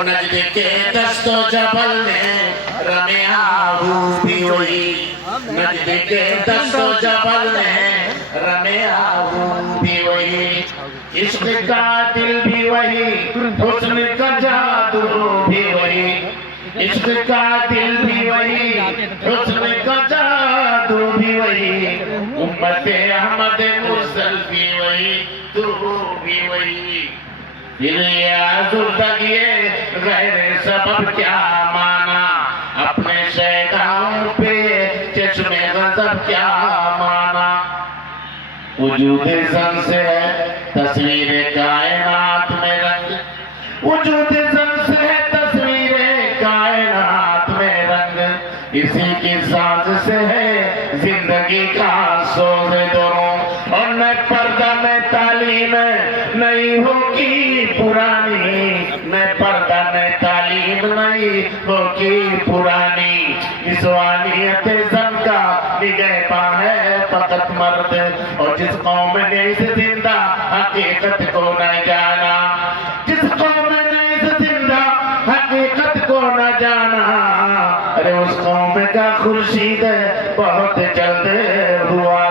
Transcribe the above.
और नजद के दस्तो जबल में रमे आहू भी वही, नजद के दस्तो जबल में रमे आहू भी वही, इश्क का दिल भी वही, हुस्न का जादू भी वही, इश्क का दिल भी वही, हुस्न का जादू भी वही, उम्मते अहमद मुरसल भी वही, तू भी वही। दिल आज़ुर्दगी गैर सबब क्या माना, अपने शैतान पे चश्मे गज़ब क्या माना। वजूद ज़न से है तस्वीर कायनात में रंग, वजूद ज़न से है तस्वीर कायनात में रंग, इसी की साज से है जिंदगी का सोज़ दोनों। और न पर्दा न तालीम नहीं होगी पुरानी, न पर्दा न तालीम नहीं होगी पुरानी, निस्वानियत ज़न का निगहबा है फकत मर्द। और जिस कौम ने इस जिंदा हकीकत को न जाना, जिस कौम ने इस जिंदा हकीकत को न जाना, अरे उस कौम का खुर्शीद बहुत जल्द हुआ